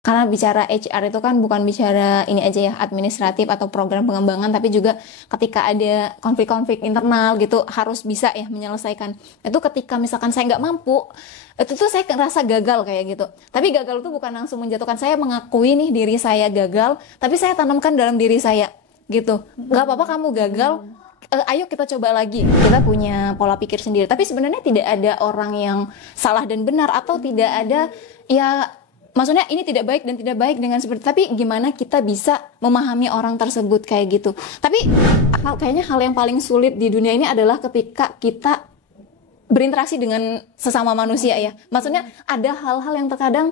Karena bicara HR itu kan bukan bicara ini aja ya, administratif atau program pengembangan, tapi juga ketika ada konflik-konflik internal gitu harus bisa ya menyelesaikan. Itu ketika misalkan saya nggak mampu, itu tuh saya ngerasa gagal kayak gitu. Tapi gagal itu bukan langsung menjatuhkan, saya mengakui nih diri saya gagal, tapi saya tanamkan dalam diri saya gitu. Nggak apa-apa kamu gagal, ayo kita coba lagi. Kita punya pola pikir sendiri. Tapi sebenarnya tidak ada orang yang salah dan benar, atau tidak ada ya. Maksudnya ini tidak baik dan tidak baik dengan seperti, tapi gimana kita bisa memahami orang tersebut kayak gitu. Tapi kayaknya hal yang paling sulit di dunia ini adalah ketika kita berinteraksi dengan sesama manusia ya. Maksudnya ada hal-hal yang terkadang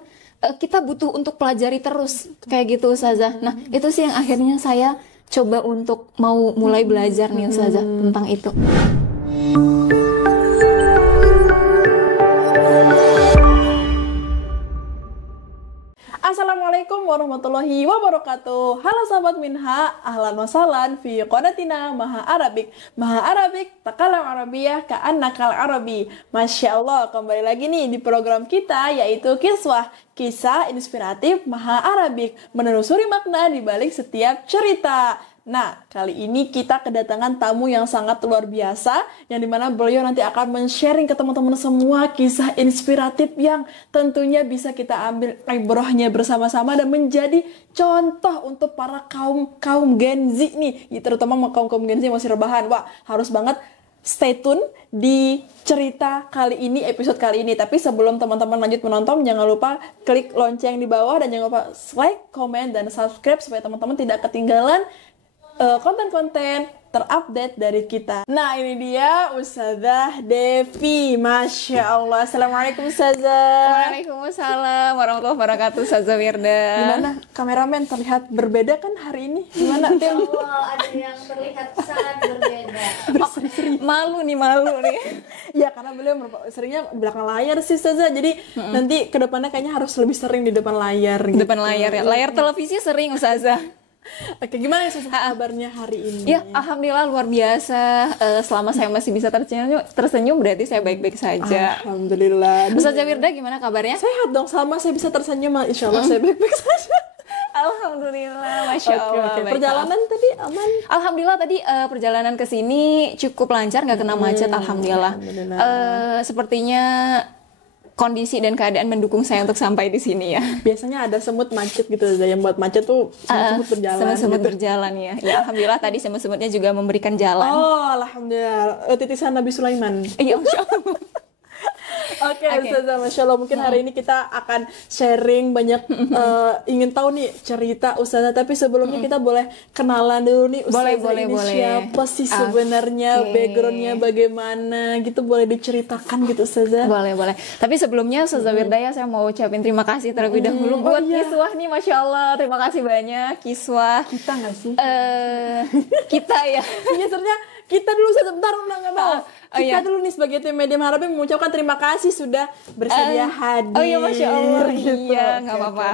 kita butuh untuk pelajari terus kayak gitu Ustazah. Nah itu sih yang akhirnya saya coba untuk mau mulai belajar nih Ustazah tentang itu. Assalamualaikum warahmatullahi wabarakatuh. Halo sahabat Minha, ahlan wa sahlan fi qanatina Maha Arabik, takalam Arabiyah ka'annakal Arabi. Masya Allah, kembali lagi nih di program kita yaitu Kiswah, kisah inspiratif Maha Arabik, menelusuri makna di balik setiap cerita. Nah, kali ini kita kedatangan tamu yang sangat luar biasa, yang dimana beliau nanti akan men-sharing ke teman-teman semua kisah inspiratif yang tentunya bisa kita ambil ibrohnya bersama-sama dan menjadi contoh untuk para kaum Gen Z nih, terutama kaum Gen Z yang masih rebahan. Wah, harus banget stay tune di cerita kali ini, episode kali ini. Tapi sebelum teman-teman lanjut menonton, jangan lupa klik lonceng di bawah dan jangan lupa like, comment, dan subscribe supaya teman-teman tidak ketinggalan konten-konten terupdate dari kita. Nah, ini dia Ustazah Devi. Masya Allah. Assalamualaikum Ustazah. Waalaikumsalam warahmatullahi wabarakatuh Ustazah Wirda. Gimana? Kameramen terlihat berbeda kan hari ini? Gimana? Allah, ada yang terlihat sangat berbeda. Malu nih. Ya, karena beliau seringnya di belakang layar sih Ustazah. Jadi nanti kedepannya kayaknya harus lebih sering di depan layar. Di depan layar ya. Layar televisi sering Ustazah. Oke, gimana Ustazah kabarnya hari ini? Ya, alhamdulillah luar biasa. Selama saya masih bisa tersenyum berarti saya baik-baik saja. Alhamdulillah. Ustazah Wirda gimana kabarnya? Sehat dong, selama saya bisa tersenyum, insya Allah saya baik-baik saja. Alhamdulillah, Masya Allah. Okay. Perjalanan tadi aman? Alhamdulillah tadi perjalanan ke sini cukup lancar, nggak kena macet. Alhamdulillah. Sepertinya kondisi dan keadaan mendukung saya untuk sampai di sini ya. Biasanya ada semut macet gitu, yang buat macet tuh semut berjalan. Semut gitu. Berjalan ya. Ya alhamdulillah tadi semut-semutnya juga memberikan jalan. Oh alhamdulillah, titisan Nabi Sulaiman. Iya Masya Allah. Oke, Ustazah, Masya Allah. Mungkin hari ini kita akan sharing banyak, ingin tahu nih cerita Ustazah. Tapi sebelumnya kita boleh kenalan dulu nih Ustazah. Boleh. Siapa sih sebenarnya, backgroundnya bagaimana gitu, boleh diceritakan gitu Ustazah. Boleh. Tapi sebelumnya Ustazah Wirda ya, saya mau ucapin terima kasih terlebih dahulu buat Kiswah nih, Masya Allah. Terima kasih banyak Kiswah. Kita nggak sih? Kita ya. Iya, sebenarnya kita dulu sebentar, nggak mau. Kita dulu nih sebagai tim Media Maha Arabik mengucapkan terima kasih sudah bersedia hadir. Oh iya Masya Allah. Gitu. Iya nggak apa-apa.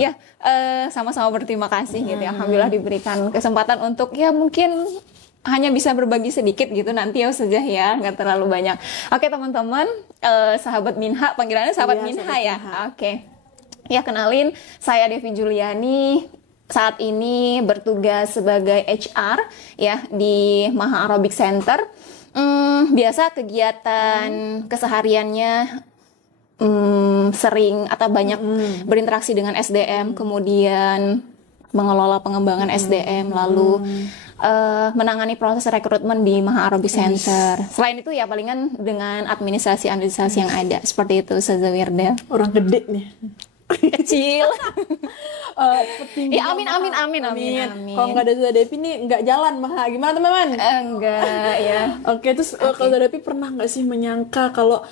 Ya sama-sama berterima kasih gitu ya. Alhamdulillah diberikan kesempatan untuk ya mungkin hanya bisa berbagi sedikit gitu nanti ya Ustazah ya, nggak terlalu banyak. Oke teman-teman, sahabat Minha, panggilannya sahabat Minha ya. Oke. Ya kenalin, saya Devi Juliani. Saat ini bertugas sebagai HR ya di Maha Arabic Center. Biasa kegiatan kesehariannya sering atau banyak berinteraksi dengan SDM, kemudian mengelola pengembangan SDM, lalu menangani proses rekrutmen di Maha Arabic Center. Selain itu ya palingan dengan administrasi yang ada. Seperti itu Ustazah Wirda. Orang gede nih. Kecil. Ya amin. Kalau nggak ada Ustazah Devi nih nggak jalan Maha. Gimana teman-teman? Enggak ya. Oke, terus kalau Ustazah Devi pernah nggak sih menyangka kalau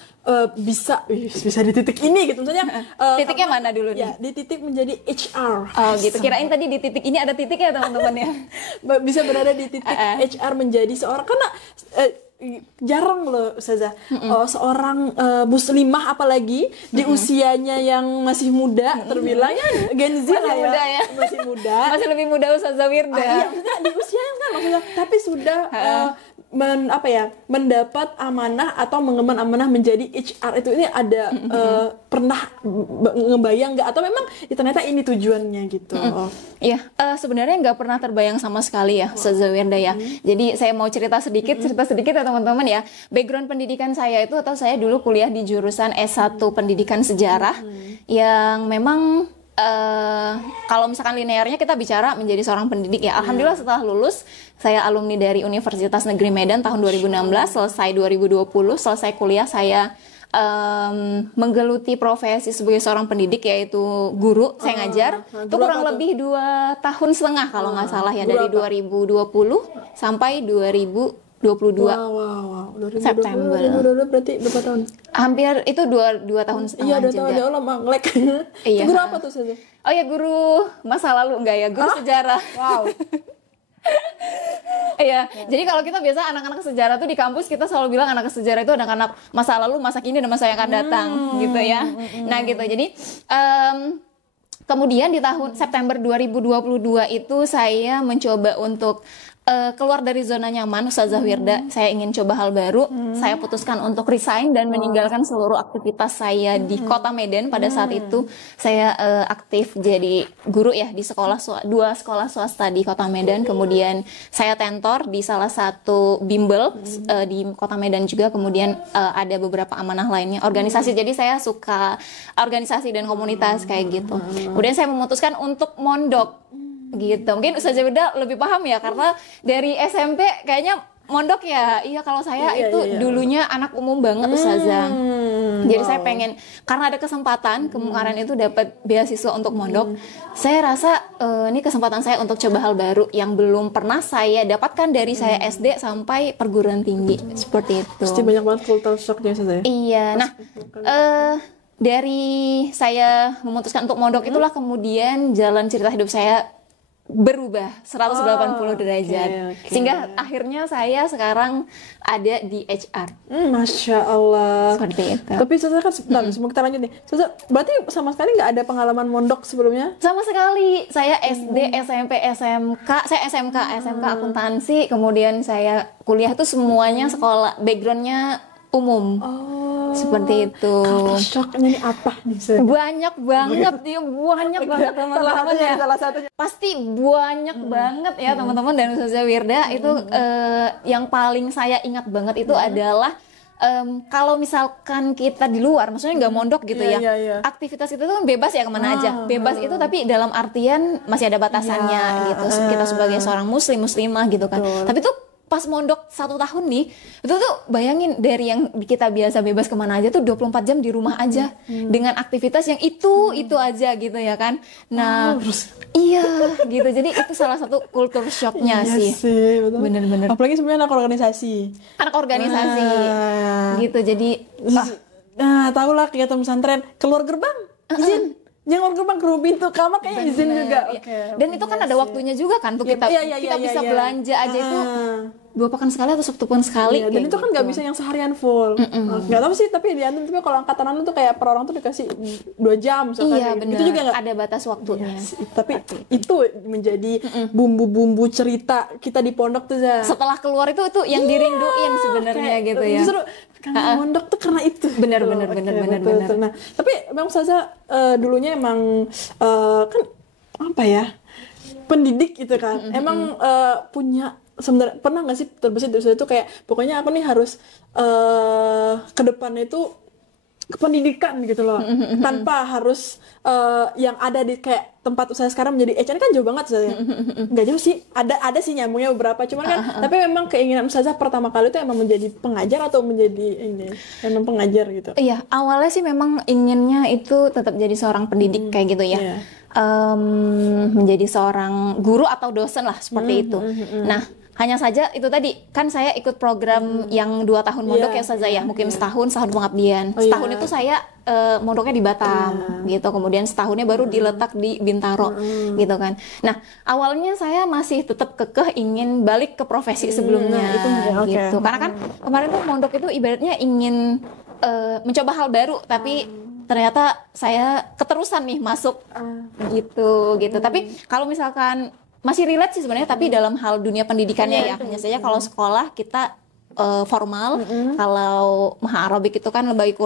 bisa di titik ini gitu, misalnya titiknya mana dulu nih? Ya, di titik menjadi HR. Oh gitu. Kirain tadi di titik ini ada titiknya teman-teman ya. Bisa berada di titik HR menjadi seorang, karena jarang loh Ustazah, seorang muslimah apalagi di usianya yang masih muda, terbilang ya Gen Z lah ya, masih muda, masih lebih muda Ustazah Wirda. Iya, maksudnya di usia yang kan maksudnya, tapi sudah mendapat amanah atau mengemban amanah menjadi HR itu ini ada pernah ngebayang nggak, atau memang ternyata ini tujuannya gitu? Iya, sebenarnya nggak pernah terbayang sama sekali ya, Ustazah Wirda ya. Jadi saya mau cerita sedikit ya teman-teman ya. Background pendidikan saya itu, atau saya dulu kuliah di jurusan S1 Pendidikan Sejarah, yang memang kalau misalkan linearnya kita bicara menjadi seorang pendidik ya. Alhamdulillah setelah lulus, saya alumni dari Universitas Negeri Medan tahun 2016, selesai 2020, selesai kuliah saya menggeluti profesi sebagai seorang pendidik, yaitu guru. Saya ngajar itu kurang lebih 2,5 tahun kalau nggak salah ya, dari 2020 sampai 2022 Wow. September. 2022 berarti berapa tahun? Hampir itu 2 tahun setengah Iya, 2 juga. tahun, ya Allah, ngelek. Iya. Guru apa tuh saja? Oh ya, guru masa lalu enggak ya, guru sejarah. Wow. Iya, jadi kalau kita biasa anak-anak sejarah tuh di kampus kita selalu bilang anak sejarah itu anak-anak masa lalu, masa kini, dan masa yang akan datang, gitu ya. Nah gitu, jadi kemudian di tahun September 2022 itu saya mencoba untuk keluar dari zona nyaman, Ustazah Wirda. Saya ingin coba hal baru. Saya putuskan untuk resign dan meninggalkan seluruh aktivitas saya di Kota Medan. Pada saat itu saya aktif jadi guru ya di dua sekolah swasta di Kota Medan. Kemudian saya tentor di salah satu bimbel di Kota Medan juga. Kemudian ada beberapa amanah lainnya, organisasi. Jadi saya suka organisasi dan komunitas kayak gitu. Kemudian saya memutuskan untuk mondok gitu. Mungkin Ustazah Wirda lebih paham ya, karena dari SMP kayaknya mondok ya. Iya, kalau saya itu dulunya anak umum banget Ustazah. Jadi saya pengen, karena ada kesempatan kemarin itu dapat beasiswa untuk mondok. Saya rasa ini kesempatan saya untuk coba hal baru yang belum pernah saya dapatkan dari saya SD sampai perguruan tinggi, seperti itu. Pasti banyak banget culture shocknya Ustazah. Iya. Nah, dari saya memutuskan untuk mondok itulah kemudian jalan cerita hidup saya berubah 180 derajat. Sehingga akhirnya saya sekarang ada di HR. Masya Allah. Seperti itu. Tapi Ustazah kan sebelum kita lanjut nih, Ustazah berarti sama sekali nggak ada pengalaman mondok sebelumnya? Sama sekali. Saya SD, SMP, SMK. Saya SMK akuntansi. Kemudian saya kuliah tuh semuanya sekolah, backgroundnya umum. Seperti itu. Shocknya ini apa nih? Banyak banget ya, banyak banget teman-teman ya. Salah satunya. Pasti banyak banget ya teman-teman, dan Ustazah Wirda itu yang paling saya ingat banget itu adalah kalau misalkan kita di luar, maksudnya nggak mondok gitu ya, aktivitas itu kan bebas ya kemana aja, bebas itu tapi dalam artian masih ada batasannya gitu. Kita sebagai seorang muslimah gitu kan. Tapi tuh pas mondok 1 tahun nih, itu tuh bayangin dari yang kita biasa bebas kemana aja tuh 24 jam di rumah aja dengan aktivitas yang itu aja gitu ya kan. Nah, iya gitu. Jadi itu salah satu kultur shocknya sih. Bener-bener. Apalagi sebenarnya anak organisasi. Gitu. Jadi tahu lah kegiatan pesantren, keluar gerbang izin. Jangan gerbang ke pintu kamar kayak izin juga. Dan itu kan ada waktunya juga kan tuh kita bisa belanja aja itu 2 pekan sekali atau 1 pekan sekali. Dan itu kan nggak bisa yang seharian full. Nggak tahu sih, tapi di Antum, tapi kalau angkatan Antum tuh kayak per orang tuh dikasih 2 jam. Iya benar. Itu juga nggak ada batas waktunya. Tapi itu menjadi bumbu-bumbu cerita kita di pondok tuh. Setelah keluar itu yang dirinduin sebenarnya gitu ya. Justru karena pondok tuh karena itu. Benar. Nah, tapi memang Ustazah dulunya emang kan apa ya, pendidik gitu kan. Emang punya sebenarnya, pernah nggak sih terbesit dari itu kayak pokoknya aku nih harus ke depannya itu ke pendidikan gitu loh, tanpa harus yang ada di kayak tempat usaha sekarang menjadi HR kan jauh banget saya. Nggak jauh sih, ada sih nyambungnya beberapa, cuman kan tapi memang keinginan Ustazah pertama kali itu emang menjadi pengajar atau menjadi memang pengajar gitu? Iya, awalnya sih memang inginnya itu tetap jadi seorang pendidik kayak gitu ya. Menjadi seorang guru atau dosen lah seperti itu. Nah, hanya saja itu tadi kan saya ikut program yang 2 tahun mondok ya Ustazah ya, mungkin setahun pengabdian. Setahun itu saya mondoknya di Batam gitu, kemudian setahunnya baru diletak di Bintaro gitu kan. Nah, awalnya saya masih tetap kekeh ingin balik ke profesi sebelumnya gitu. Karena kan kemarin tuh mondok itu ibaratnya ingin mencoba hal baru, tapi ternyata saya keterusan nih masuk gitu. Tapi kalau misalkan masih relate sih sebenarnya, tapi dalam hal dunia pendidikannya ya. Hanya saja kalau sekolah kita formal. Kalau Maha Arabic itu kan lebih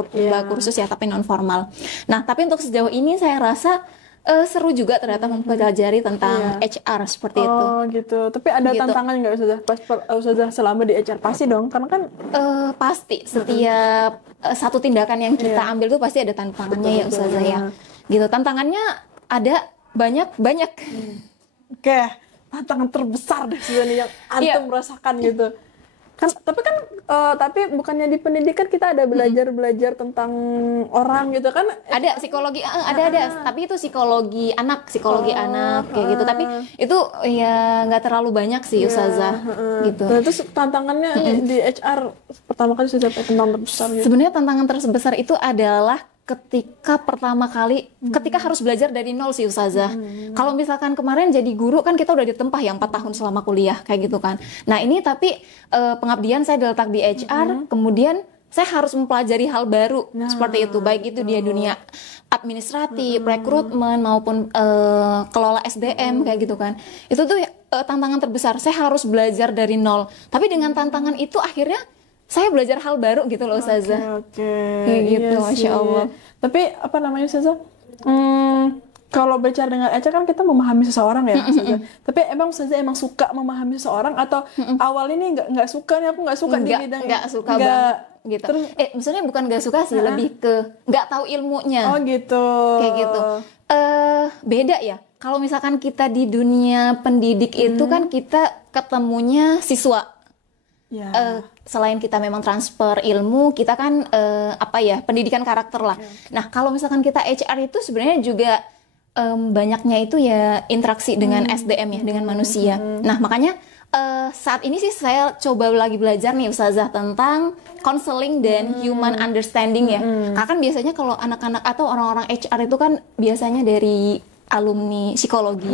kursus ya, tapi non formal. Nah, tapi untuk sejauh ini saya rasa seru juga ternyata mempelajari tentang HR seperti itu. Oh gitu. Tapi ada Gitu. tantangan nggak Ustazah selama di HR? Pasti dong, karena kan Pasti setiap satu tindakan yang kita ambil tuh pasti ada tantangannya ya Ustazah ya. Gitu. Tantangannya ada banyak. oke, tantangan terbesar deh sebenarnya yang antum rasakan gitu. Kan tapi bukannya di pendidikan kita ada belajar tentang orang gitu kan? Ada psikologi, ada. Tapi itu psikologi anak kayak gitu. Tapi itu ya nggak terlalu banyak sih Ustazah, gitu. Nah, terus tantangannya di HR pertama kali sudah tantangan terbesar gitu. Sebenarnya tantangan terbesar itu adalah ketika pertama kali, ketika harus belajar dari nol sih Ustazah. Kalau misalkan kemarin jadi guru kan kita udah ditempah ya 4 tahun selama kuliah kayak gitu kan. Nah ini tapi pengabdian saya diletak di HR, kemudian saya harus mempelajari hal baru seperti itu, baik itu di dunia administratif, rekrutmen maupun kelola SDM kayak gitu kan. Itu tuh tantangan terbesar. Saya harus belajar dari nol. Tapi dengan tantangan itu akhirnya saya belajar hal baru gitu loh Ustazah. Oke. Kayak gitu, Masya Allah. Tapi apa namanya Ustazah? Kalau bicara dengan HR kan kita memahami seseorang ya Ustazah. Tapi emang Ustazah emang suka memahami seseorang atau awal ini nggak suka nih, aku nggak suka di bidang ini. Nggak suka banget gitu. Terus, maksudnya bukan nggak suka sih, lebih ke nggak tahu ilmunya. oh gitu. Kayak gitu. Beda ya. Kalau misalkan kita di dunia pendidik itu kan kita ketemunya siswa. Ya. Selain kita memang transfer ilmu, kita kan pendidikan karakter lah. Nah, kalau misalkan kita HR itu sebenarnya juga banyaknya itu ya interaksi dengan SDM ya, dengan manusia. Nah, makanya saat ini sih saya coba lagi belajar nih Ustazah tentang counseling dan human understanding ya. Karena kan biasanya kalau anak-anak atau orang-orang HR itu kan biasanya dari alumni psikologi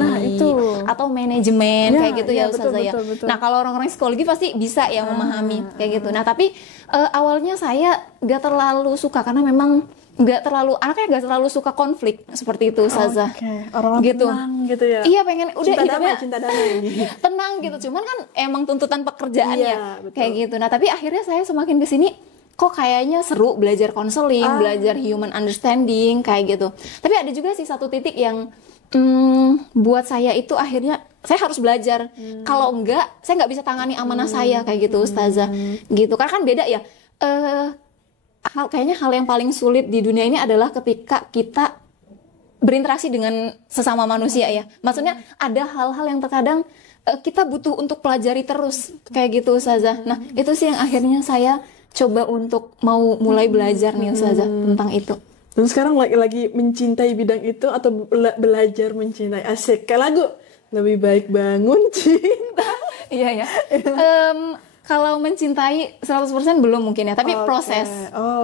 atau manajemen kayak gitu ya Ustazah ya. Betul. Nah kalau orang-orang psikologi pasti bisa ya memahami kayak gitu. Nah tapi awalnya saya gak terlalu suka karena memang anaknya gak terlalu suka konflik seperti itu Ustazah. Orang gitu. tenang gitu ya. Iya pengen udah cinta damai. tenang gitu. Cuman kan emang tuntutan pekerjaannya betul. kayak gitu. Nah tapi akhirnya saya semakin kesini kok kayaknya seru belajar konseling, belajar human understanding kayak gitu. Tapi ada juga sih satu titik yang buat saya itu akhirnya saya harus belajar. Kalau enggak, saya nggak bisa tangani amanah saya kayak gitu Ustazah. Gitu. Karena kan beda ya. Kayaknya hal yang paling sulit di dunia ini adalah ketika kita berinteraksi dengan sesama manusia ya. Maksudnya ada hal-hal yang terkadang kita butuh untuk pelajari terus kayak gitu Ustazah. Nah, itu sih yang akhirnya saya coba untuk mau mulai belajar nih Ustazah tentang itu. Dan sekarang lagi mencintai bidang itu atau belajar mencintai? Asik, kayak lagu lebih baik bangun cinta. Iya ya. Kalau mencintai 100% belum mungkin ya, tapi proses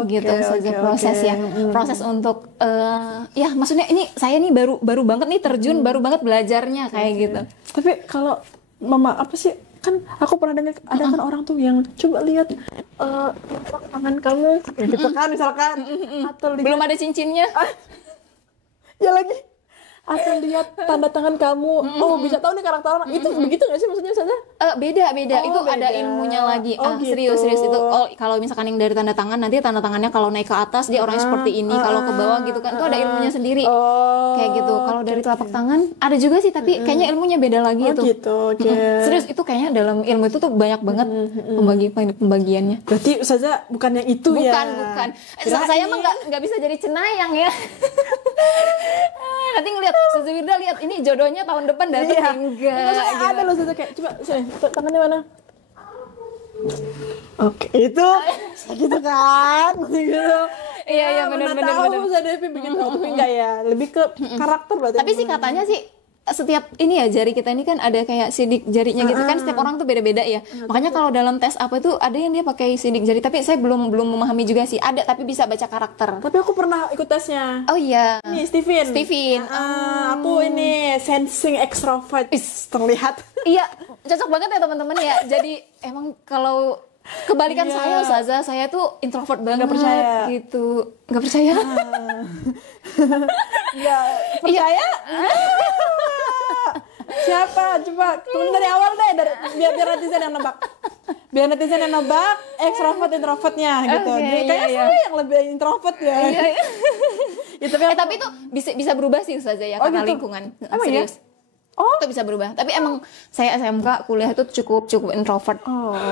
gitu saja proses ya. Proses untuk ya maksudnya ini saya nih baru banget nih terjun, baru banget belajarnya kayak gitu. Tapi kalau Mama apa sih? Kan aku pernah dengar ada kan orang tuh yang coba lihat telapak tangan kamu gitu kan misalkan atau lihat, Belum ada cincinnya. ya lagi atau lihat tanda tangan kamu bisa tahu nih karakter orang itu begitu nggak sih maksudnya saja Beda itu beda. ada ilmunya lagi. Gitu. Serius itu. Kalau misalkan yang dari tanda tangan, nanti tanda tangannya kalau naik ke atas dia orangnya seperti ini, kalau ke bawah gitu kan itu ada ilmunya sendiri. Kayak gitu. Kalau dari telapak tangan ada juga sih, tapi kayaknya ilmunya beda lagi itu. Gitu. Serius itu kayaknya dalam ilmu itu tuh banyak banget pembagiannya. Berarti Ustazah bukan yang itu ya? Bukan. Saya mah nggak bisa jadi cenayang ya. Nanti ngeliat Ustazah Wirda, lihat ini jodohnya tahun depan datang enggak. Ada loh Ustazah kayak coba sini tangannya mana? Oke, itu gitu kan? Gitu. Iya benar. Tahu Ustazah Devi begitu, tapi enggak ya. Lebih ke karakter berarti. Tapi sih katanya sih setiap ini ya jari kita ini kan ada kayak sidik jarinya gitu kan, setiap orang tuh beda-beda ya. Makanya kalau dalam tes apa itu ada yang dia pakai sidik jari, tapi saya belum memahami juga sih. Ada tapi bisa baca karakter. Tapi aku pernah ikut tesnya. Oh iya. Ini Steven. Aku ini sensing extrovert. Terlihat. Iya, cocok banget ya teman-teman ya. Jadi emang kalau kebalikan saya Ustazah, saya tuh introvert banget. Nggak percaya. Gitu. Nggak percaya. Nggak percaya? Siapa? Coba turun dari awal deh, biar netizen yang nebak. biar netizen yang nebak ekstrovert introvertnya gitu. Oke, Jadi kayaknya iya. saya yang lebih introvert ya. Iya, iya. Ya, Tapi itu bisa berubah sih Ustazah ya, karena gitu? lingkungan. Emang ya? Serius. Itu bisa berubah. Tapi emang saya SMK kuliah itu cukup introvert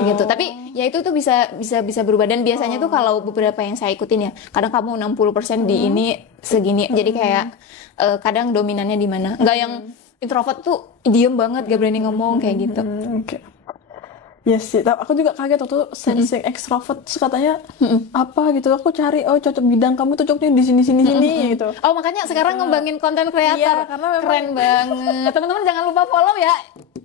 gitu. Tapi ya itu tuh bisa berubah, dan biasanya tuh kalau beberapa yang saya ikutin ya, kadang kamu 60% di ini segini. Jadi kayak kadang dominannya di mana. Enggak yang introvert tuh diem banget, gak berani ngomong kayak gitu. Oke. Ya sih, aku juga kaget waktu sensing ekstrovert terus katanya apa gitu. Aku cari cocok bidang kamu tuh cocoknya di sini gitu. Oh, makanya sekarang ngembangin konten kreator. Iya, karena memang- keren banget. Teman-teman jangan lupa follow ya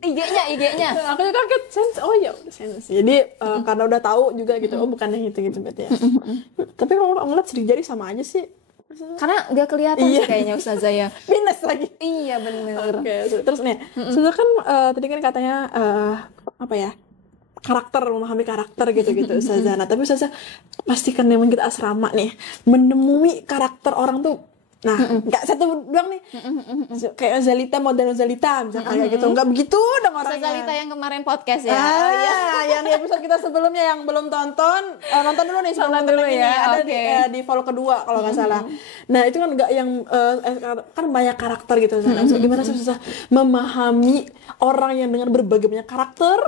IG-nya. Aku juga kaget ya udah sense. Jadi karena udah tahu juga gitu. Bukan yang gitu berarti ya. Tapi kalau aku ngeliat sidik jari sama aja sih. Karena gak kelihatan sih kayaknya Ustazah ya. Minus lagi. Iya bener. Oke, terus nih, sudah kan tadi kan katanya apa ya? Karakter, memahami karakter gitu Ustazah. Nah, tapi Ustazah pastikan memang kita asrama nih menemui karakter orang tuh. Nah, nggak satu doang nih. Kayak Zalita, model Zalita misalnya kayak gitu. Nggak begitu dong orangnya. Zalita yang kemarin podcast ya. Yang di episode kita sebelumnya yang belum tonton, nonton dulu nih sebelum nonton dulu ini. ya, Ada oke. di follow kedua kalau nggak salah. Nah, itu kan nggak yang kan banyak karakter gitu. So, gimana sih susah memahami orang yang dengan berbagai banyak karakter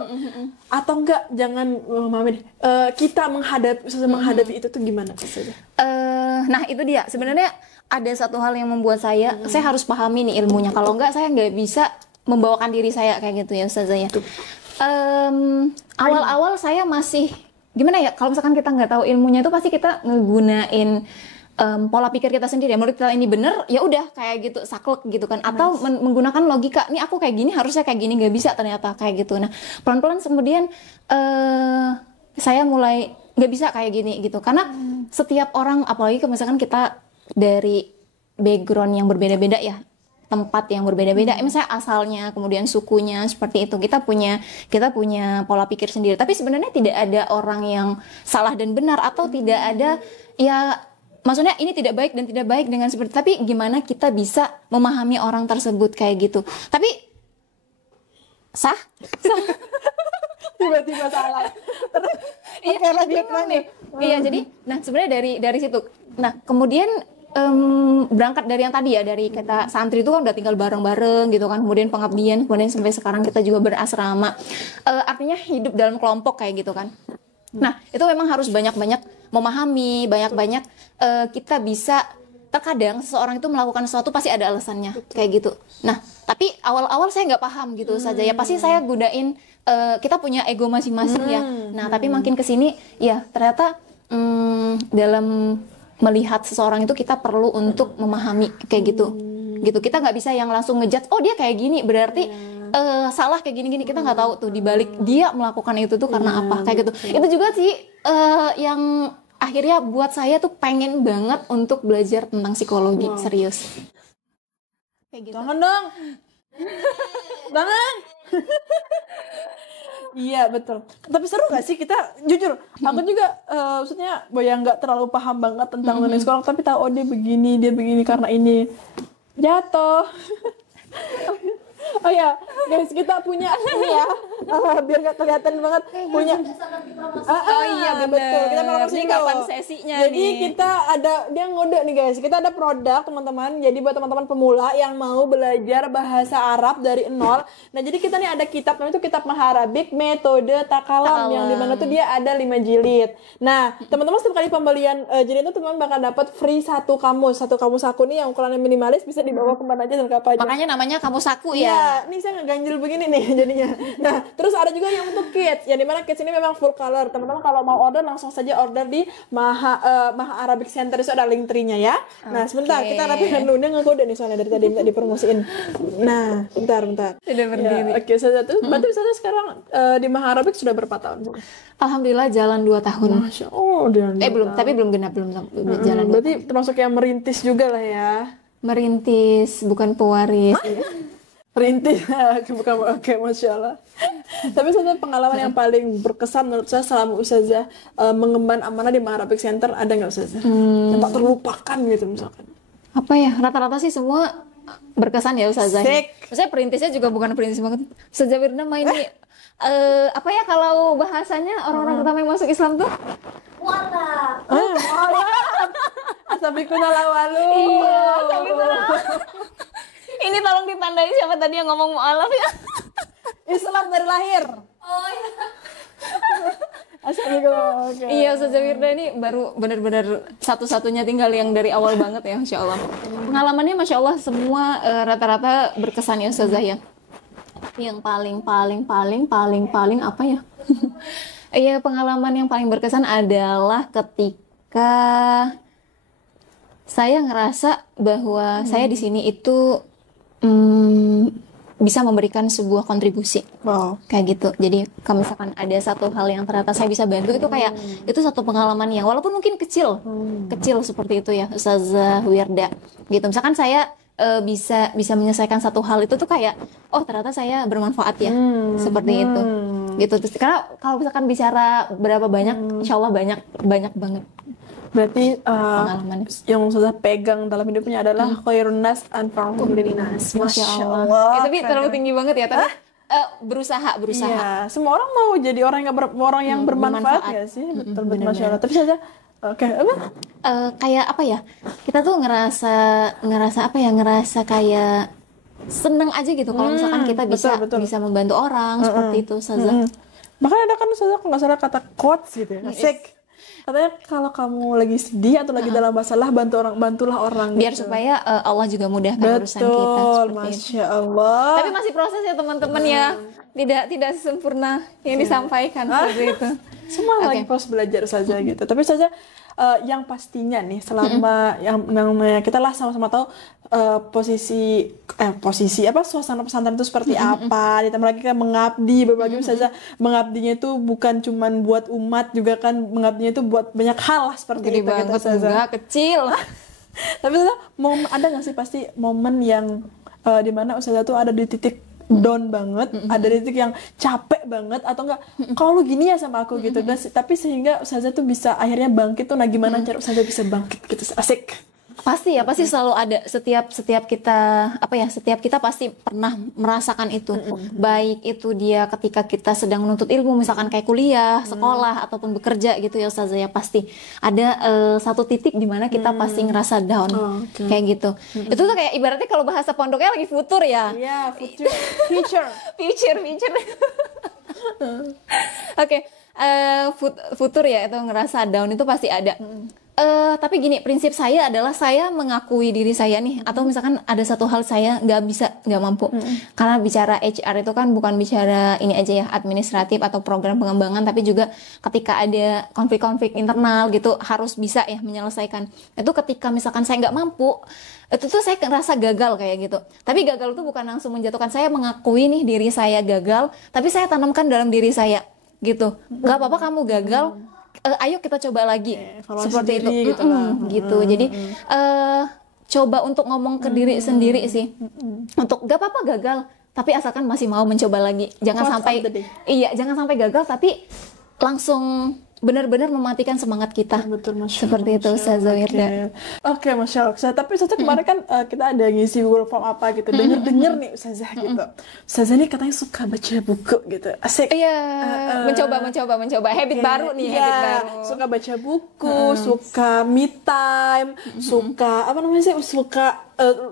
atau enggak jangan memahami kita menghadapi itu tuh gimana sih? Nah itu dia sebenarnya ada satu hal yang membuat saya harus pahami nih ilmunya. Kalau enggak saya nggak bisa membawakan diri saya kayak gitu ya Ustazah ya. Awal-awal saya masih gimana ya, kalau misalkan kita nggak tahu ilmunya itu pasti kita ngegunain pola pikir kita sendiri. Menurut kita ini bener, ya udah kayak gitu saklek gitu kan. Atau menggunakan logika, nih aku kayak gini harusnya kayak gini, nggak bisa ternyata kayak gitu. Nah pelan-pelan kemudian saya mulai nggak bisa kayak gini gitu. Karena setiap orang, apalagi kalau misalkan kita dari background yang berbeda-beda ya, tempat yang berbeda-beda, misalnya asalnya, kemudian sukunya seperti itu, kita punya pola pikir sendiri. Tapi sebenarnya tidak ada orang yang salah dan benar, atau tidak ada ya, maksudnya ini tidak baik dan tidak baik dengan seperti. Tapi gimana kita bisa memahami orang tersebut kayak gitu. Tapi sah? Tiba-tiba salah. Iya, bingung nih. Iya, jadi, nah sebenarnya dari situ. Nah, kemudian berangkat dari yang tadi ya, dari kita santri itu kan udah tinggal bareng-bareng gitu kan, kemudian pengabdian, kemudian sampai sekarang kita juga berasrama. Artinya hidup dalam kelompok kayak gitu kan. Nah, itu memang harus banyak-banyak memahami, banyak-banyak kita bisa. Terkadang seseorang itu melakukan sesuatu pasti ada alasannya kayak gitu. Nah, tapi awal-awal saya nggak paham gitu saja ya. Pasti saya gunain kita punya ego masing-masing ya. Nah, tapi makin kesini ya ternyata dalam melihat seseorang itu kita perlu untuk memahami kayak gitu. Gitu. Kita nggak bisa yang langsung ngejudge, oh dia kayak gini berarti salah kayak gini-gini. Kita nggak tahu tuh dibalik dia melakukan itu tuh karena apa kayak gitu. Itu juga sih yang akhirnya buat saya tuh pengen banget untuk belajar tentang psikologi. Serius kayak gitu. Tangan dong. Tangan. Iya betul. Tapi seru gak sih kita, jujur aku juga maksudnya yang nggak terlalu paham banget tentang dunia sekolah, tapi tahu dia begini karena ini jatuh. Oh ya guys, kita punya ini ya, biar nggak kelihatan banget punya. Oh iya benar. Betul. Kita mau Ini kapan sesinya Jadi nih? kita ada, dia ngode nih guys. Kita ada produk teman-teman. Jadi buat teman-teman pemula yang mau belajar bahasa Arab dari nol. Nah jadi kita nih ada kitab, namanya itu kitab Maharabik Metode Takalam, yang dimana tuh dia ada 5 jilid. Nah teman-teman setiap kali pembelian jilid itu teman-teman bakal dapat free satu kamus aku nih yang ukurannya minimalis, bisa dibawa kemana aja dan kapan aja. Makanya namanya kamu saku ya. Iya, nih saya ngeganjil begini nih jadinya. Nah, terus ada juga yang untuk kids. Yang dimana kids ini memang full color. Teman-teman kalau mau order langsung saja order di Maha Arabic Center, itu ada link tree-nya ya. Nah, sebentar kita rapikan dulu. Dia ngekode nih soalnya dari tadi minta dipromosiin. Nah, bentar. Tidak berdiri. Ya, oke, saya terus berarti saya sekarang di Maha Arabic sudah berapa tahun? Alhamdulillah jalan 2 tahun. Masya Allah, belum genap jalan 2. Berarti termasuk yang merintis juga lah ya. Merintis, bukan pewaris. Perintis, bukan, oke, Masya Allah. Tapi sebenarnya pengalaman yang paling berkesan menurut saya selama Ustazah mengemban amanah di Arabic Center, ada nggak Ustazah? Yang tak terlupakan gitu misalkan. Apa ya, rata-rata sih semua berkesan ya Ustazah. Sik. Maksudnya perintisnya juga bukan perintis banget. Ustazah Wirna main nih apa ya kalau bahasanya orang-orang pertama yang masuk Islam tuh? Wala. Asabikuna lawalu. Iya, ini tolong ditandai siapa tadi yang ngomong mu'alaf ya? Islam dari lahir. Oh iya. Asabikuna. Okay. Iya, Ustazah Wirda ini baru benar-benar satu-satunya tinggal yang dari awal banget ya, Masya Allah. Pengalamannya Masya Allah semua rata-rata berkesan ya Ustazah ya. Yang paling apa ya? Iya, pengalaman yang paling berkesan adalah ketika saya ngerasa bahwa saya di sini itu bisa memberikan sebuah kontribusi. Wow. Kayak gitu. Jadi kalau misalkan ada satu hal yang ternyata saya bisa bantu, itu kayak itu satu pengalaman yang walaupun mungkin kecil seperti itu ya Ustazah Wirda gitu. Misalkan saya bisa menyelesaikan satu hal itu tuh kayak oh ternyata saya bermanfaat ya seperti itu gitu. Terus karena kalau misalkan bicara berapa banyak, insya Allah banyak banget. Berarti Pengalaman. yang sudah pegang dalam hidupnya adalah khairun nas anfa'uhum linnas. Masya Allah. Tapi terlalu tinggi banget ya. Tapi berusaha. Iya, semua orang mau jadi orang yang bermanfaat ya sih. Betul, Masya Allah. Tapi saja oke, apa? Kayak apa ya? Kita tuh ngerasa apa ya? Ngerasa kayak seneng aja gitu kalau misalkan kita betul. bisa membantu orang seperti itu saja. Bahkan ada kan Ustazah kalau nggak salah kata quotes gitu ya. Asik. Katanya kalau kamu lagi sedih atau lagi dalam masalah bantulah orang. Biar gitu. supaya Allah juga mudahkan urusan kita Betul, seperti itu. Masya Allah. Tapi masih proses ya teman-teman ya. Tidak sempurna yang disampaikan seperti itu. Semua lagi proses belajar saja gitu. Tapi saja yang pastinya nih selama yang namanya kita lah sama-sama tahu posisi apa suasana pesantren itu seperti apa. Ditambah lagi kan mengabdi, berbagi saja mengabdinya itu bukan cuman buat umat juga kan mengabdinya itu buat banyak hal lah seperti Gede itu banget, Ustazah. enggak kecil. Tapi Ustazah, ada nggak sih pasti momen yang dimana Ustazah tuh ada di titik down banget, ada di titik yang capek banget atau enggak kalau lu gini ya sama aku gitu, tapi sehingga Ustazah tuh bisa akhirnya bangkit tuh, nah gimana cara Ustazah bisa bangkit gitu, asik. Pasti selalu ada setiap kita pasti pernah merasakan itu. Baik itu dia ketika kita sedang menuntut ilmu, misalkan kayak kuliah, sekolah ataupun bekerja gitu ya Ustazah ya, pasti ada satu titik di mana kita pasti ngerasa down. Kayak gitu. Itu tuh kayak ibaratnya kalau bahasa pondoknya lagi futur ya. Iya, future. Oke, futur ya, itu ngerasa down itu pasti ada. Tapi gini, prinsip saya adalah saya mengakui diri saya nih, atau misalkan ada satu hal saya nggak mampu. Karena bicara HR itu kan bukan bicara ini aja ya, administratif atau program pengembangan, tapi juga ketika ada konflik-konflik internal gitu harus bisa ya menyelesaikan. Itu ketika misalkan saya nggak mampu, itu tuh saya ngerasa gagal kayak gitu. Tapi gagal itu bukan langsung menjatuhkan, saya mengakui nih diri saya gagal, tapi saya tanamkan dalam diri saya gitu. Nggak apa-apa kamu gagal. Ayo kita coba lagi seperti itu gitu. Jadi coba untuk ngomong ke diri sendiri sih, untuk gak apa-apa gagal, tapi asalkan masih mau mencoba lagi. Jangan sampai gagal tapi langsung benar-benar mematikan semangat kita. Betul, seperti itu Ustazah Wirda. Oke, Masya Allah. Tapi Ustazah kemarin kan kita ada ngisi Google Form apa gitu, denger nih Ustazah gitu. Ustazah ini katanya suka baca buku gitu, asik. Iya, mencoba habit baru nih, habit baru. Suka baca buku, suka me time, suka apa namanya sih, suka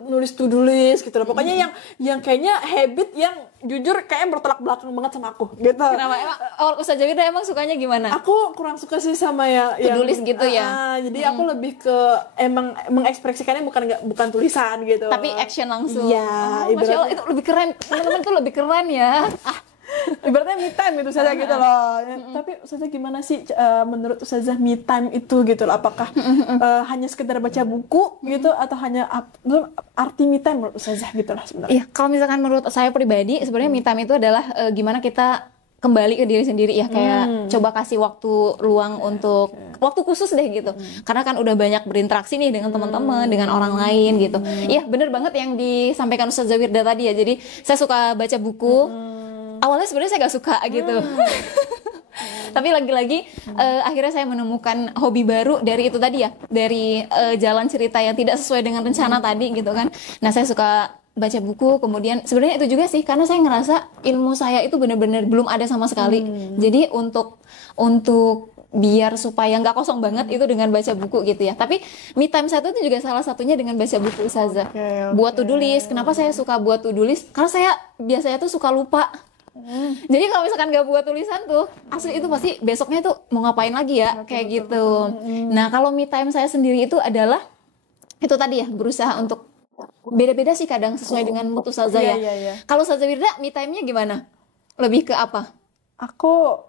nulis to-do list gitu loh. Pokoknya yang kayaknya habit yang jujur kayaknya bertolak belakang banget sama aku gitu. Kenapa? Emang Ustazah Wirda emang sukanya gimana? Aku kurang suka sih sama to-do list gitu ya. Jadi aku lebih ke emang mengekspresikannya bukan tulisan gitu. Tapi action langsung. Iya, Masya Allah, itu lebih keren. Teman-teman tuh lebih keren ya. Ibaratnya me time gitu saja gitu loh. Tapi Ustazah gimana sih menurut Ustazah me time itu gitu loh? Apakah hanya sekedar baca buku gitu atau hanya arti me time menurut Ustazah gitu lah sebenarnya? Iya, kalau misalkan menurut saya pribadi sebenarnya me time itu adalah gimana kita kembali ke diri sendiri ya, kayak coba kasih waktu luang untuk waktu khusus deh gitu. Karena kan udah banyak berinteraksi nih dengan teman-teman, dengan orang lain gitu. Iya, bener banget yang disampaikan Ustazah Wirda tadi ya. Jadi saya suka baca buku. Awalnya sebenarnya saya gak suka gitu. Tapi lagi-lagi akhirnya saya menemukan hobi baru dari itu tadi ya, dari jalan cerita yang tidak sesuai dengan rencana tadi gitu kan. Nah, saya suka baca buku, kemudian sebenarnya itu juga sih karena saya ngerasa ilmu saya itu benar-benar belum ada sama sekali. Jadi untuk biar supaya nggak kosong banget itu dengan baca buku gitu ya. Tapi me time saya itu juga salah satunya dengan baca buku Ustazah. Buat to do list. Kenapa saya suka buat to do list? Karena saya biasanya tuh suka lupa. Jadi kalau misalkan nggak buat tulisan tuh, asli itu pasti besoknya tuh mau ngapain lagi ya, kayak gitu. Nah kalau me time saya sendiri itu adalah itu tadi ya, berusaha untuk beda-beda sih kadang sesuai dengan mood Ustazah ya. Kalau Ustazah Wirda me time-nya gimana? Lebih ke apa? Aku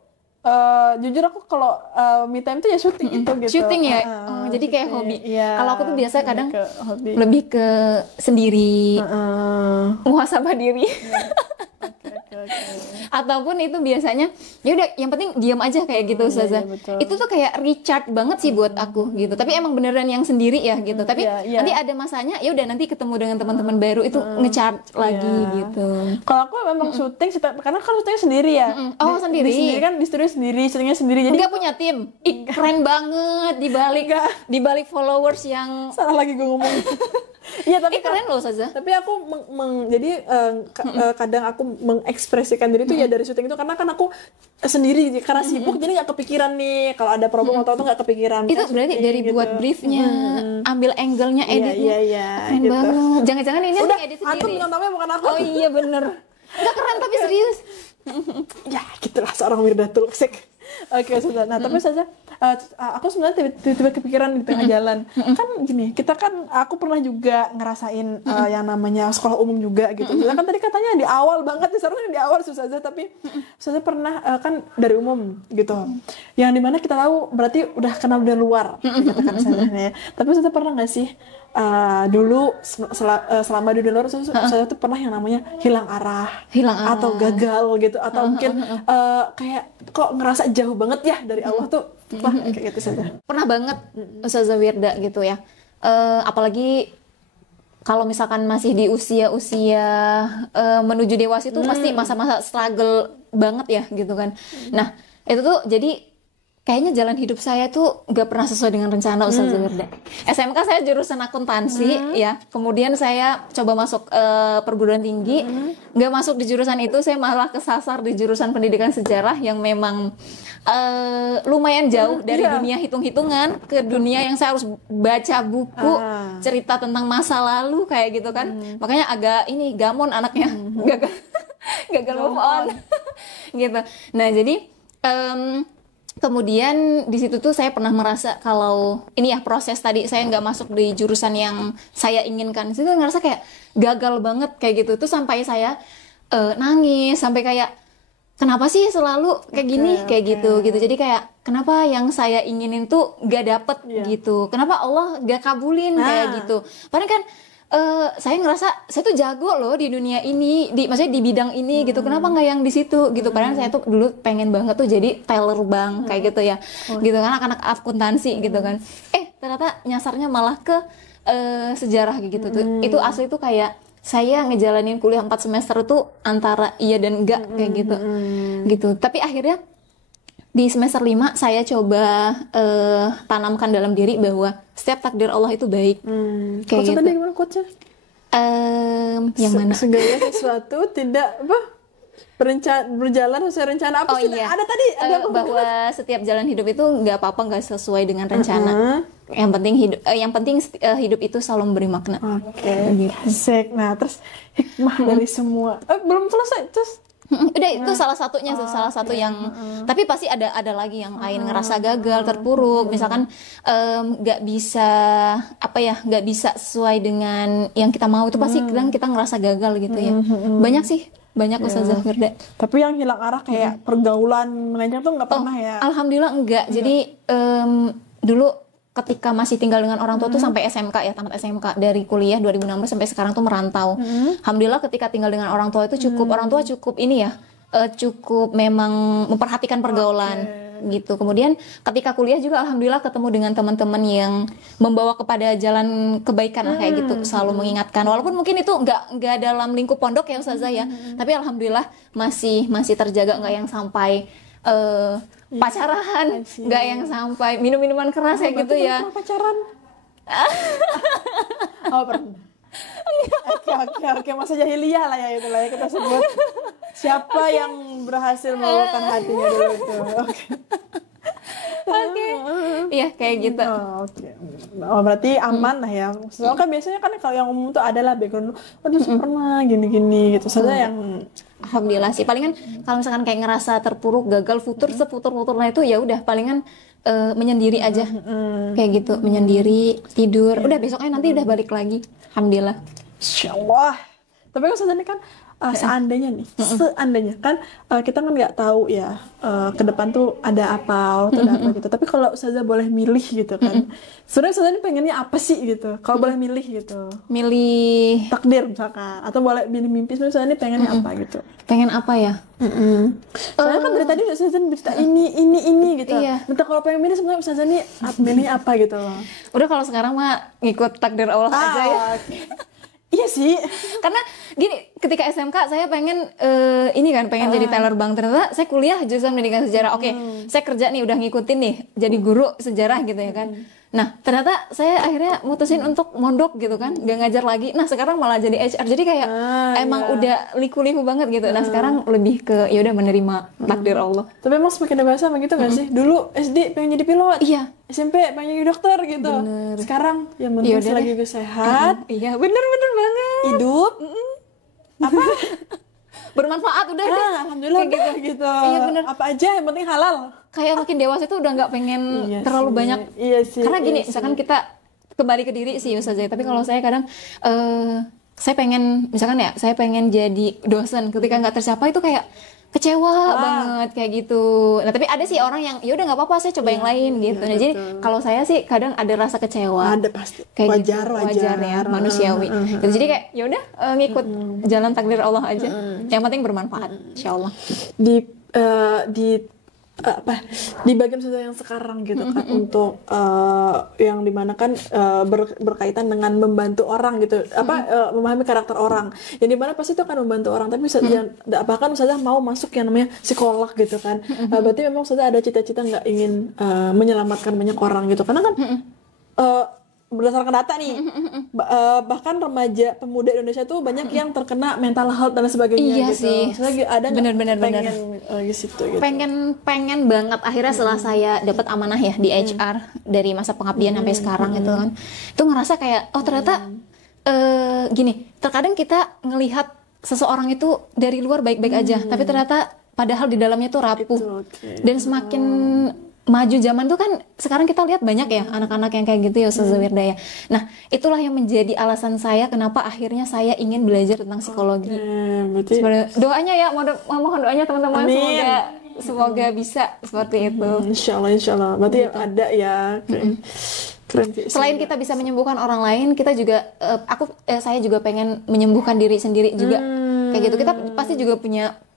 jujur aku kalau me time tuh ya syuting itu gitu. Syuting ya. Jadi kayak hobi. Iya, Kalau aku tuh biasa kadang hobi. lebih ke sendiri, muhasabah diri. Ataupun itu biasanya ya udah yang penting diam aja kayak gitu Ustazah. Itu tuh kayak recharge banget sih buat aku gitu. Tapi emang beneran yang sendiri ya gitu. Tapi nanti ada masanya ya udah nanti ketemu dengan teman-teman baru itu ngecharge lagi gitu. Kalau aku memang syuting karena kan syutingnya sendiri ya. Sendiri. Di kan di studio sendiri, syutingnya sendiri. Jadi nggak punya tim. Ih, keren banget di balik followers yang salah lagi gue ngomong. Iya tapi keren loh Ustazah. Tapi aku jadi kadang aku mengekspresikan diri itu ya dari syuting itu karena kan aku sendiri karena sibuk jadi nggak kepikiran nih kalau ada problem atau nggak kepikiran. Itu berarti dari gitu. Buat briefnya, ambil angle-nya, editnya, keren gitu. Banget. Jangan-jangan ini udah edit sendiri. Antum bintang tamunya bukan aku. Oh iya bener. Nggak keren tapi serius. Ya gitulah seorang Wirdatul Sik. Oke, sudah. Nah, tapi saja aku sebenarnya tiba-tiba kepikiran di tengah jalan. Kan gini, aku pernah juga ngerasain yang namanya sekolah umum juga gitu. Kan tadi katanya di awal banget, seharusnya di awal susah saja, tapi saya pernah kan dari umum gitu. Yang dimana kita tahu berarti udah kenal dari luar gitu kan saya. Tapi saya pernah nggak sih dulu selama di luar saya tuh pernah yang namanya hilang arah atau gagal gitu atau mungkin kayak kok ngerasa jauh banget ya dari Allah tuh kayak gitu saja. Pernah banget Ustazah Wirda gitu ya. Apalagi kalau misalkan masih di usia menuju dewasa itu pasti masa-masa struggle banget ya gitu kan. Nah itu tuh jadi kayaknya jalan hidup saya tuh gak pernah sesuai dengan rencana Ustazah Wirda. SMK saya jurusan akuntansi ya. Kemudian saya coba masuk perguruan tinggi. Gak masuk di jurusan itu, saya malah kesasar di jurusan pendidikan sejarah yang memang lumayan jauh dari dunia hitung-hitungan ke dunia yang saya harus baca buku cerita tentang masa lalu kayak gitu kan. Makanya agak gamon anaknya. Gagal move on. Gitu. Nah, jadi kemudian di situ tuh saya pernah merasa kalau ini ya proses tadi saya nggak masuk di jurusan yang saya inginkan, itu ngerasa kayak gagal banget kayak gitu tuh sampai saya nangis sampai kayak kenapa sih selalu kayak gini kayak gitu jadi kayak kenapa yang saya inginin tuh nggak dapet gitu, kenapa Allah nggak kabulin kayak gitu, padahal kan saya ngerasa saya tuh jago loh di dunia ini, maksudnya di bidang ini gitu. Kenapa nggak yang di situ gitu? Padahal saya tuh dulu pengen banget tuh jadi teller bank kayak gitu ya, gitu kan anak-anak akuntansi gitu kan. Ternyata nyasarnya malah ke sejarah gitu tuh. Itu asli tuh kayak saya ngejalanin kuliah 4 semester tuh antara iya dan enggak kayak gitu, gitu. Tapi akhirnya di semester 5 saya coba tanamkan dalam diri bahwa setiap takdir Allah itu baik. Kayak gitu. Tadi gimana quotes-nya? Yang mana? Segala sesuatu tidak berjalan sesuai rencana apa sih? Iya. Ada tadi bahwa setiap jalan hidup itu nggak apa-apa nggak sesuai dengan rencana. Yang penting hidup itu selalu memberi makna. Oke. Asik. Nah, terus hikmah dari semua. Belum selesai. Terus udah itu salah satunya salah satu yang tapi pasti ada lagi yang lain ngerasa gagal terpuruk misalkan nggak bisa sesuai dengan yang kita mau itu pasti kita ngerasa gagal gitu ya. Banyak Ustazah Wirda. Tapi yang hilang arah kayak pergaulan melenceng tuh nggak pernah ya? Alhamdulillah enggak. Jadi dulu ketika masih tinggal dengan orang tua tuh sampai SMK ya, tamat SMK dari kuliah 2016 sampai sekarang tuh merantau. Alhamdulillah ketika tinggal dengan orang tua itu orang tua cukup ini ya, cukup memang memperhatikan pergaulan gitu. Kemudian ketika kuliah juga alhamdulillah ketemu dengan teman-teman yang membawa kepada jalan kebaikan lah kayak gitu, selalu mengingatkan. Walaupun mungkin itu nggak dalam lingkup pondok ya Ustazah ya, tapi alhamdulillah masih terjaga, nggak yang sampai pacaran, nggak yang sampai minum-minuman keras kayak gitu ya. Pacaran? Pernah. Oke, masa jahiliyah lah ya itu lah ya kita sebut. Siapa yang berhasil meluluhkan hatinya dulu itu. Oke. Iya, kayak gitu. Oke. Oh, berarti aman lah ya. Soalnya kan biasanya kan kalau yang umum tuh adalah background, waduh saya pernah gini-gini gitu. Saja yang Alhamdulillah sih. Palingan kalau misalkan kayak ngerasa terpuruk, gagal, futur, seputur-puturnya itu ya udah palingan menyendiri aja. Kayak gitu, menyendiri, tidur. Udah besoknya nanti udah balik lagi. Alhamdulillah. Insyaallah. Tapi kan Ustazah ini kan seandainya kan kita kan nggak tahu ya ke depan tuh ada apa atau ada apa gitu. Tapi kalau Ustazah boleh milih gitu kan, sebenarnya Ustazah ini pengennya apa sih gitu? Kalau boleh milih gitu, Milih takdir misalkan, atau boleh milih mimpi, sebenarnya Ustazah ini pengennya apa gitu? pengen apa ya? Soalnya kan dari tadi Ustazah bercerita ini gitu. Iya. Minta kalau pengen milih sebenarnya Ustazah ini milihnya apa gitu loh? Udah kalau sekarang mah ngikut takdir Allah aja ya. Oke. Iya sih. Karena gini, ketika SMK saya pengen pengen jadi teller bank. Ternyata saya kuliah jurusan pendidikan sejarah. Oke, saya kerja nih udah ngikutin nih jadi guru sejarah gitu ya kan. Nah, ternyata saya akhirnya mutusin untuk mondok gitu kan, gak ngajar lagi. Nah, sekarang malah jadi HR. Jadi kayak emang udah liku-liku banget gitu. Nah, sekarang lebih ke ya udah menerima takdir Allah. Tapi emang semakin dewasa begitu gak sih? Dulu SD pengen jadi pilot. Iya. SMP pengen jadi dokter gitu. Bener. Sekarang yang penting Yaudah selagi gue sehat, Iya, bener banget. hidup, Bermanfaat udah deh. alhamdulillah Kayak udah gitu. Iya, bener. Apa aja yang penting halal. Kayak makin dewasa itu udah nggak pengen Iya terlalu sih. banyak. Iya sih. Karena gini, iya sih. misalkan kita kembali ke diri sih Ustazah. Tapi kalau saya kadang saya pengen misalkan ya, saya pengen jadi dosen. Ketika nggak tercapai itu kayak kecewa banget kayak gitu. Nah, tapi ada sih orang yang ya udah nggak apa-apa, saya coba yang lain gitu. Nah, jadi kalau saya sih kadang ada rasa kecewa. Ada pasti. Kayak Wajar. wajar ya, manusiawi. Gitu. Jadi kayak ya udah ngikut jalan takdir Allah aja. Yang penting bermanfaat, insyaallah. Di bagian Ustazah yang sekarang gitu kan, untuk yang dimana kan berkaitan dengan membantu orang gitu, memahami karakter orang, yang dimana pasti itu akan membantu orang, tapi bahkan Ustazah mau masuk yang namanya psikolog gitu kan. Berarti memang Ustazah ada cita-cita nggak ingin menyelamatkan banyak orang gitu, karena kan berdasarkan data nih, bahkan remaja pemuda Indonesia tuh banyak yang terkena mental health dan sebagainya Iya gitu. sih. Lagi ada nggak Bener. pengen di situ gitu. pengen banget akhirnya setelah saya dapat amanah ya di HR dari masa pengabdian sampai sekarang gitu kan, itu ngerasa kayak ternyata gini, terkadang kita ngelihat seseorang itu dari luar baik-baik aja, tapi ternyata padahal di dalamnya tuh rapuh. Dan semakin maju zaman tuh kan sekarang kita lihat banyak ya anak-anak yang kayak gitu ya Ustazah Wirda ya. Nah, itulah yang menjadi alasan saya kenapa akhirnya saya ingin belajar tentang psikologi. Berarti Doanya ya, mohon doanya teman-teman, Amin. semoga bisa seperti itu. Insyaallah. Berarti ada ya. Keren sih. Selain kita bisa menyembuhkan orang lain, kita juga saya juga pengen menyembuhkan diri sendiri juga. Kayak gitu. Kita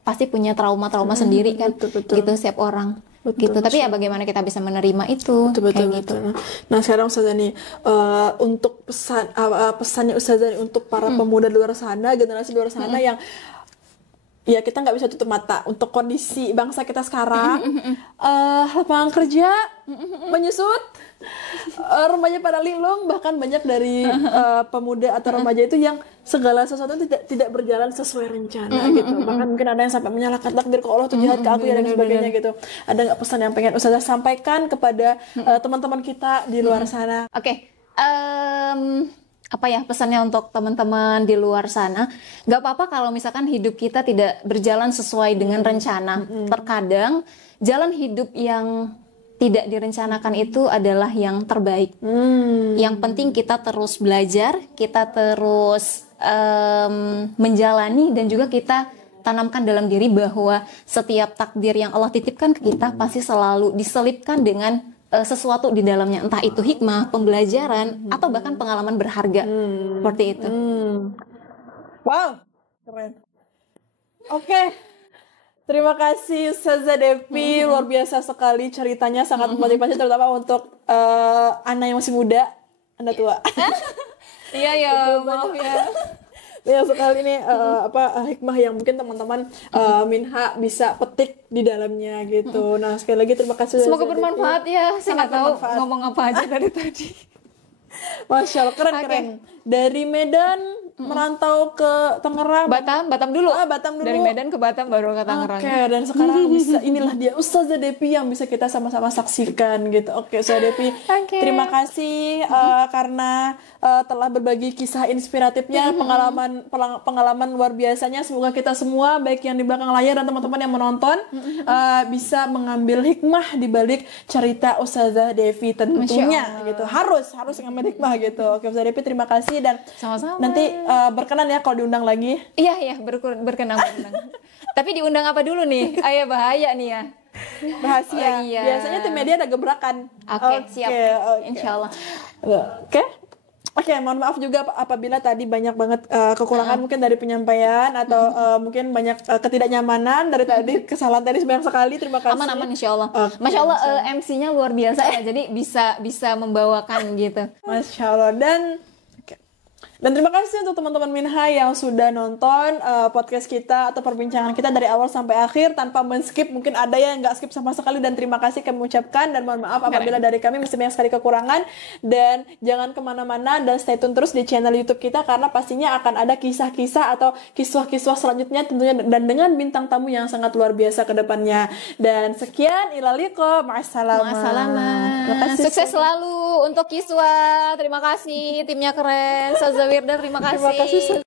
pasti punya trauma-trauma sendiri kan. Betul. Gitu setiap orang. Gitu. Tapi ya bagaimana kita bisa menerima itu. Betul. Gitu. Nah, sekarang Ustazah nih, untuk pesannya Ustazah nih untuk para pemuda di luar sana, generasi di luar sana yang ya kita nggak bisa tutup mata untuk kondisi bangsa kita sekarang, lapangan kerja menyusut, remaja pada linglung, bahkan banyak dari pemuda atau remaja itu yang segala sesuatu tidak berjalan sesuai rencana gitu. Bahkan mungkin ada yang sampai menyalahkan takdir ke Allah tuh jahat ke aku ya dan sebagainya gitu. Ada nggak pesan yang pengen Ustazah sampaikan kepada teman-teman kita di luar sana? Oke. Apa ya pesannya untuk teman-teman di luar sana? Gak apa-apa kalau misalkan hidup kita tidak berjalan sesuai dengan rencana. Terkadang jalan hidup yang tidak direncanakan itu adalah yang terbaik. Yang penting kita terus belajar, kita terus menjalani, dan juga kita tanamkan dalam diri bahwa setiap takdir yang Allah titipkan ke kita pasti selalu diselipkan dengan sesuatu di dalamnya, entah itu hikmah, pembelajaran, atau bahkan pengalaman berharga. Seperti itu. Wow, keren. Oke. Terima kasih Ustazah Devi, luar biasa sekali ceritanya, sangat memotivasi terutama untuk Anda yang masih muda, Anda tua. Iya ya, maaf ya. Banyak sekali nih hikmah yang mungkin teman-teman Minha bisa petik di dalamnya gitu. Nah, sekali lagi terima kasih. Semoga bermanfaat ya. Saya nggak tahu bermanfaat. ngomong apa aja dari tadi. Masya Allah, keren. Dari Medan merantau ke Tangerang. Batam dulu. Batam dulu. Dari Medan ke Batam baru ke Tangerang. Oke, dan sekarang bisa, inilah dia Ustazah Depi yang bisa kita sama-sama saksikan gitu. Oke, Ustazah Depi, terima kasih karena telah berbagi kisah inspiratifnya, pengalaman luar biasanya. Semoga kita semua, baik yang di belakang layar dan teman-teman yang menonton, bisa mengambil hikmah di balik cerita Ustazah Devi tentunya gitu. Harus mengambil hikmah gitu. Oke, Ustazah Devi, terima kasih dan Sama-sama. nanti berkenan ya kalau diundang lagi. Iya, berkenan. Tapi diundang apa dulu nih? Ayah bahaya nih ya. Rahasia. Iya. Biasanya tim media ada gebrakan. Oke, siap. Oke. Insyaallah. Oke, mohon maaf juga apabila tadi banyak banget kekurangan mungkin dari penyampaian atau mungkin banyak ketidaknyamanan dari tadi, kesalahan tadi banyak sekali. Terima kasih. Aman insyaallah. Oke, Masya Allah, MC-nya luar biasa ya. Jadi bisa membawakan gitu. Masya Allah. Dan terima kasih untuk teman-teman Minha yang sudah nonton podcast kita atau perbincangan kita dari awal sampai akhir tanpa men-skip. Mungkin ada yang nggak skip sama sekali, dan terima kasih kami ucapkan, dan mohon maaf apabila dari kami masih banyak sekali kekurangan. Dan jangan kemana-mana dan stay tune terus di channel YouTube kita, karena pastinya akan ada kisah-kisah atau kisah-kisah selanjutnya tentunya, dan dengan bintang tamu yang sangat luar biasa ke depannya. Dan sekian, ilaliko, ma'assalamah. Terima kasih. Sukses selalu untuk Kiswa. Terima kasih, timnya keren. Saza Wirda, terima kasih. Terima kasih.